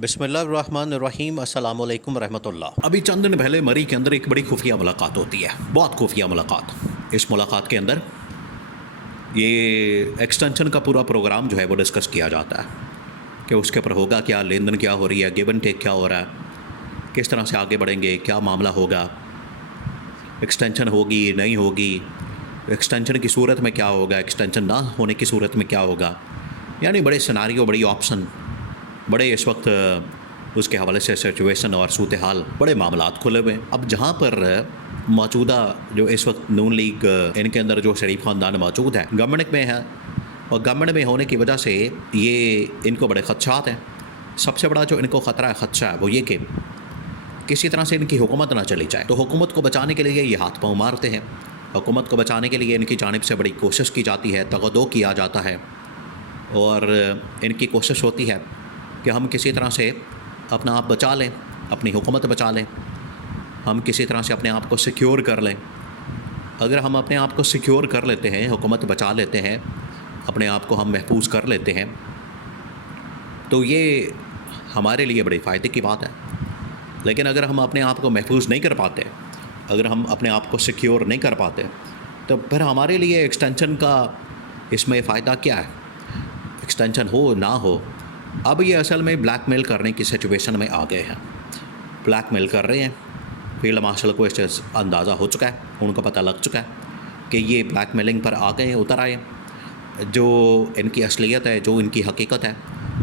बिस्मिल्लाहिर्रहमानिर्रहीम अस्सलाम वालेकुम रहमतुल्लाह। अभी चंद दिन पहले मरी के अंदर एक बड़ी खुफिया मुलाकात होती है, बहुत खुफिया मुलाकात। इस मुलाकात के अंदर ये एक्सटेंशन का पूरा प्रोग्राम जो है वो डिस्कस किया जाता है कि उसके ऊपर होगा क्या, लेन देन क्या हो रही है, गिव एंड टेक क्या हो रहा है, किस तरह से आगे बढ़ेंगे, क्या मामला होगा, एक्सटेंशन होगी नहीं होगी, एक्सटेंशन की सूरत में क्या होगा, एक्सटेंशन ना होने की सूरत में क्या होगा। यानी बड़े सिनारियो, बड़ी ऑप्शन, बड़े इस वक्त उसके हवाले से सिचुएशन और सूरत हाल, बड़े मामलात खुले हुए हैं। अब जहाँ पर मौजूदा जो इस वक्त नून लीग इनके अंदर जो शरीफ ख़ानदान मौजूद है, गवर्नमेंट में है, और गवर्नमेंट में होने की वजह से ये इनको बड़े ख़दशात हैं। सबसे बड़ा जो इनको ख़तरा है, ख़दशा है, वो ये कि किसी तरह से इनकी हुकूमत ना चली जाए। तो हुकूमत को बचाने के लिए ये हाथ पाँव मारते हैं। हुकूमत को बचाने के लिए इनकी जानिब से बड़ी कोशिश की जाती है, तगदो किया जाता है, और इनकी कोशिश होती है कि हम किसी तरह से अपना आप बचा लें, अपनी हुकूमत बचा लें, हम किसी तरह से अपने आप को सिक्योर कर लें। अगर हम अपने आप को सिक्योर कर लेते हैं, हुकूमत बचा लेते हैं, अपने आप को हम महफूज कर लेते हैं, तो ये हमारे लिए बड़ी फ़ायदे की बात है। लेकिन अगर हम अपने आप को महफूज नहीं कर पाते, अगर हम अपने आप को सिक्योर नहीं कर पाते, तो फिर हमारे लिए एक्सटेंशन का इसमें फ़ायदा क्या है। एक्सटेंशन हो ना हो, अब ये असल में ब्लैकमेल करने की सिचुएशन में आ गए हैं। ब्लैकमेल कर रहे हैं। फील्ड मार्शल को इससे अंदाज़ा हो चुका है, उनको पता लग चुका है कि ये ब्लैकमेलिंग पर आ गए हैं, उतर आए। जो इनकी असलियत है, जो इनकी हकीकत है,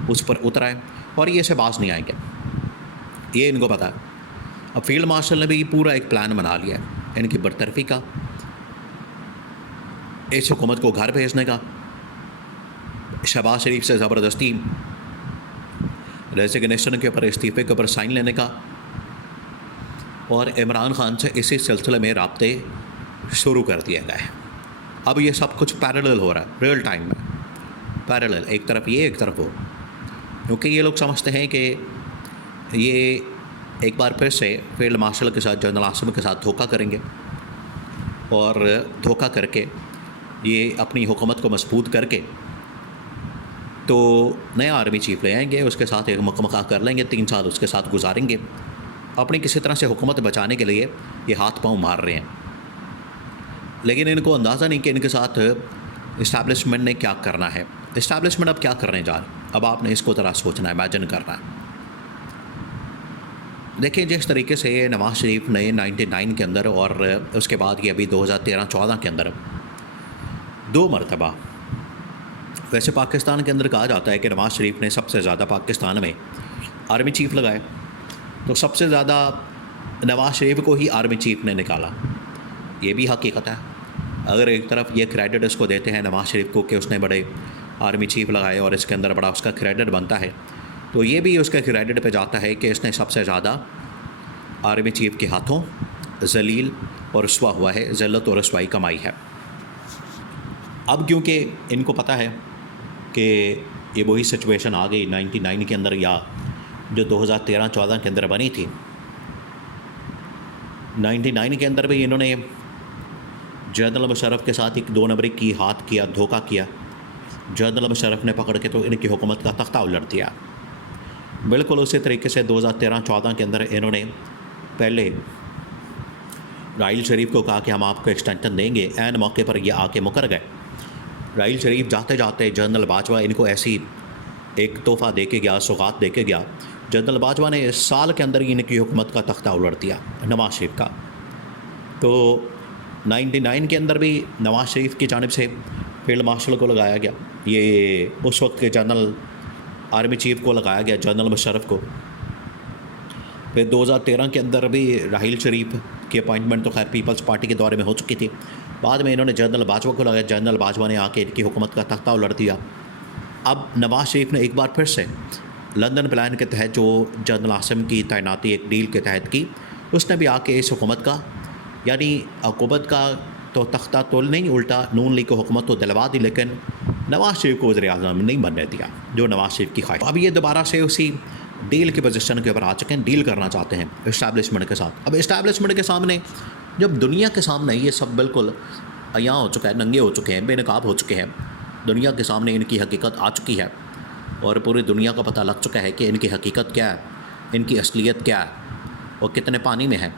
उस पर उतर आए, और ये से बाज नहीं आएंगे, ये इनको पता है। अब फील्ड मार्शल ने भी पूरा एक प्लान बना लिया है इनकी बरतरफी का, इस हुकूमत को घर भेजने का, शहबाज शरीफ से ज़बरदस्ती रेजिग्नेशन के ऊपर, इस्तीफ़े के ऊपर साइन लेने का, और इमरान खान से इसी सिलसिले में राब्ते शुरू कर दिए गए। अब ये सब कुछ पैरेलल हो रहा है, रियल टाइम में पैरेलल, एक तरफ ये एक तरफ वो, क्योंकि ये लोग समझते हैं कि ये एक बार फिर से फील्ड मार्शल के साथ, जनरल आसिम के साथ धोखा करेंगे, और धोखा करके ये अपनी हुकूमत को मजबूत करके तो नया आर्मी चीफ ले आएंगे, उसके साथ एक मकमका कर लेंगे, 3 साल उसके साथ गुजारेंगे। अपनी किसी तरह से हुकूमत बचाने के लिए ये हाथ पाँव मार रहे हैं। लेकिन इनको अंदाज़ा नहीं कि इनके साथ इस्टेब्लिशमेंट ने क्या करना है। इस्टेब्लिशमेंट अब क्या करने जा रही है, अब आपने इसको ज़रा सोचना है, इमेजिन करना है। देखिए, जिस तरीके से नवाज़ शरीफ ने 99 के अंदर, और उसके बाद ये अभी 2013-14 के अंदर 2 मरतबा, वैसे पाकिस्तान के अंदर कहा जाता है कि नवाज़ शरीफ ने सबसे ज़्यादा पाकिस्तान में आर्मी चीफ लगाए, तो सबसे ज़्यादा नवाज़ शरीफ को ही आर्मी चीफ ने निकाला। ये भी हकीकत है। अगर एक तरफ ये क्रेडिट इसको देते हैं नवाज़ शरीफ को कि उसने बड़े आर्मी चीफ लगाए और इसके अंदर बड़ा उसका क्रेडिट बनता है, तो ये भी उसके क्रेडिट पे जाता है कि इसने सबसे ज़्यादा आर्मी चीफ के हाथों जलील और रुस्वा हुआ है, ज़िल्लत और रुस्वाई कमाई है। अब क्योंकि इनको पता है कि ये वही सिचुएशन आ गई 99 के अंदर, या जो 2013-14 के अंदर बनी थी। 99 के अंदर भी इन्होंने जनरल मुशर्रफ के साथ एक 2 नंबरी की हाथ किया, धोखा किया। जनरल मुशर्रफ ने पकड़ के तो इनकी हुकूमत का तख्ता उलट दिया। बिल्कुल उसी तरीके से 2013-14 के अंदर इन्होंने पहले राहील शरीफ को कहा कि हम आपको एक्सटेंशन देंगे, ऐन मौके पर ये आके मुकर गए। राहील शरीफ जाते जाते जनरल बाजवा इनको ऐसी एक तोहफ़ा दे के गया, सौगात दे के गया। जनरल बाजवा ने इस साल के अंदर ही इनकी हुकूमत का तख्ता उलट दिया नवाज़ शरीफ का। तो 99 के अंदर भी नवाज़ शरीफ की जानिब से फील्ड मार्शल को लगाया गया, ये उस वक्त के जनरल आर्मी चीफ को लगाया गया, जनरल मुशर्रफ को। फिर 2013 के अंदर भी राहील शरीफ की अपॉइंटमेंट तो खैर पीपल्स पार्टी के दौरे में हो चुकी थी। बाद में इन्होंने जनरल बाजवा को लगाया, जनरल बाजवा ने आके इनकी हुकूमत का तख्ता उलट दिया। अब नवाज़ शरीफ ने एक बार फिर से लंदन प्लान के तहत जो जनरल आसिम की तैनाती एक डील के तहत की, उसने भी आके इस हुकूमत का, यानी हुकूमत का तो तख्ता तो नहीं उल्टा, नून लीग को हुकूमत तो दिलवा दी, लेकिन नवाज़ शरीफ को वज़ीर-ए-आज़म नहीं बनने दिया, जो नवाज़ शरीफ की ख्वाहिश। अब ये दोबारा से उसी डील की पोजीशन के ऊपर आ चुके हैं, डील करना चाहते हैं इस्टेब्लिशमेंट के साथ। अब इस्टेब्लिशमेंट के सामने, जब दुनिया के सामने ये सब बिल्कुल अयां हो चुका है, नंगे हो चुके हैं, बेनकाब हो चुके हैं, दुनिया के सामने इनकी हकीकत आ चुकी है, और पूरी दुनिया को पता लग चुका है कि इनकी हकीकत क्या है, इनकी असलियत क्या है, और कितने पानी में है,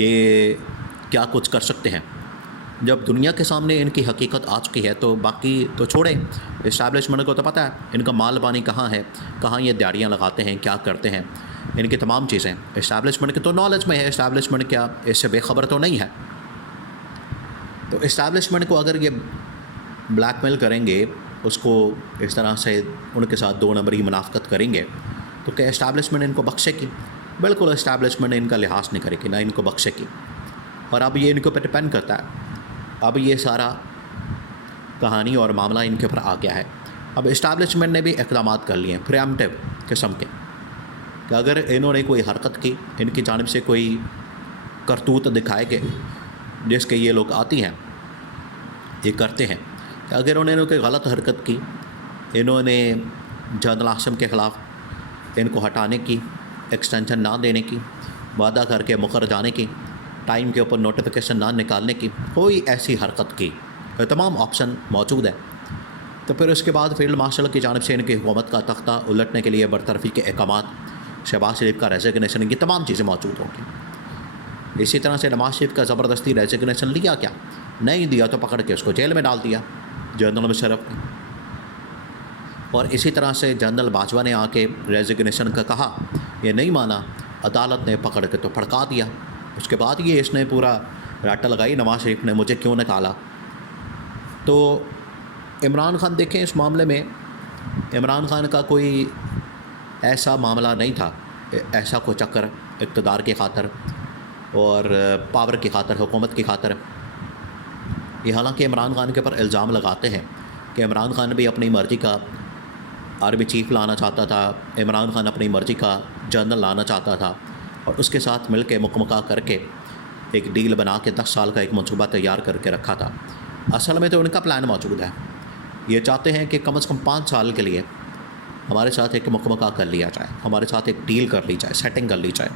ये क्या कुछ कर सकते हैं। जब दुनिया के सामने इनकी हकीकत आ चुकी है तो बाकी तो छोड़े, इस्टेब्लिशमेंट को तो पता है इनका माल पानी कहाँ है, कहाँ ये दिहाड़ियाँ लगाते हैं, क्या करते हैं, इनकी तमाम चीज़ें इस्टेब्लिशमेंट की तो नॉलेज में है। इस्टेब्लिशमेंट क्या इससे बेखबर तो नहीं है। तो इस्टेब्लिशमेंट को अगर ये ब्लैकमेल करेंगे, उसको इस तरह से उनके साथ 2 नंबरी मुनाफ़कत करेंगे, तो क्या इस्टेब्लिशमेंट इनको बख्शेगी? बिल्कुल इस्टेब्लिशमेंट इनका लिहाज नहीं करेगी, ना इनको बख्शेगी। और अब ये इनके ऊपर डिपेंड करता है। अब ये सारा कहानी और मामला इनके ऊपर आ गया है। अब इस्टेब्लिशमेंट ने भी इक़दाम कर लिए हैं प्रिएम्प्टिव किस्म के, कि अगर इन्होंने कोई हरकत की, इनकी जानिब से कोई करतूत दिखाएंगे जिसके ये लोग आती हैं, ये करते हैं, अगर उन्होंने कोई गलत हरकत की, इन्होंने जनरल आसिम के ख़िलाफ़ इनको हटाने की, एक्सटेंशन ना देने की, वादा करके मुकर जाने की, टाइम के ऊपर नोटिफिकेशन ना निकालने की, कोई ऐसी हरकत की, तो तमाम ऑप्शन मौजूद है। तो फिर उसके बाद फील्ड मार्शल की जानिब से इनकी हुकूमत का तख्ता उलटने के लिए बरतरफी के अहकाम, शहबाज शरीफ का रेजिग्नेशन, ये तमाम चीज़ें मौजूद होंगी। इसी तरह से नवाज शरीफ का ज़बरदस्ती रेजिग्नेशन लिया, क्या नहीं दिया तो पकड़ के उसको जेल में डाल दिया जनरल मुशर्रफ ने। और इसी तरह से जनरल बाजवा ने आके रेजिग्नेशन का कहा, ये नहीं माना, अदालत ने पकड़ के तो फड़का दिया। उसके बाद ये इसने पूरा राटा लगाई, नवाज शरीफ ने मुझे क्यों निकाला। तो इमरान खान देखें, इस मामले में इमरान खान का कोई ऐसा मामला नहीं था, ऐसा कोई चक्कर इक़्तिदार की खातर और पावर की खातर, हुकूमत की खातर। ये हालांकि इमरान खान के ऊपर इल्ज़ाम लगाते हैं कि इमरान खान भी अपनी मर्ज़ी का आर्मी चीफ़ लाना चाहता था, इमरान खान अपनी मर्ज़ी का जनरल लाना चाहता था, और उसके साथ मिल के मुकमका करके एक डील बना के 10 साल का एक मंसूबा तैयार करके रखा था। असल में तो उनका प्लान मौजूद है, ये चाहते हैं कि कम से कम 5 साल के लिए हमारे साथ एक मुकमका कर लिया जाए, हमारे साथ एक डील कर ली जाए, सेटिंग कर ली जाए,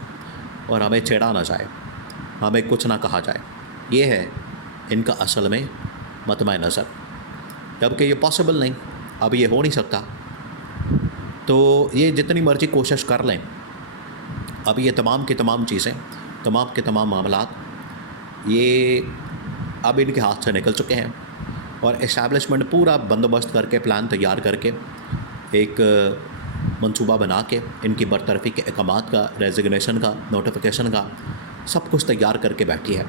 और हमें छेड़ा ना जाए, हमें कुछ ना कहा जाए। ये है इनका असल में मतमा नज़र। जबकि ये पॉसिबल नहीं, अब ये हो नहीं सकता। तो ये जितनी मर्ज़ी कोशिश कर लें, अब ये तमाम की तमाम चीज़ें, तमाम के तमाम मामलात ये अब इनके हाथ से निकल चुके हैं। और इस्टेब्लिशमेंट पूरा बंदोबस्त करके, प्लान तैयार करके, एक मंसूबा बना के इनकी बरतरफी के अहकामात का, रेजिग्नेशन का, नोटिफिकेशन का सब कुछ तैयार करके बैठी है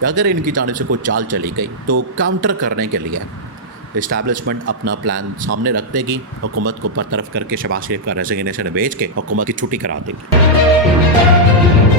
कि अगर इनकी जानिब से कोई चाल चली गई तो काउंटर करने के लिए इस्टेब्लिशमेंट अपना प्लान सामने रख देगी, हुकूमत को बरतरफ करके शहबाज शरीफ का रेजिग्नेशन भेज के हुकूमत की छुट्टी करा देगी।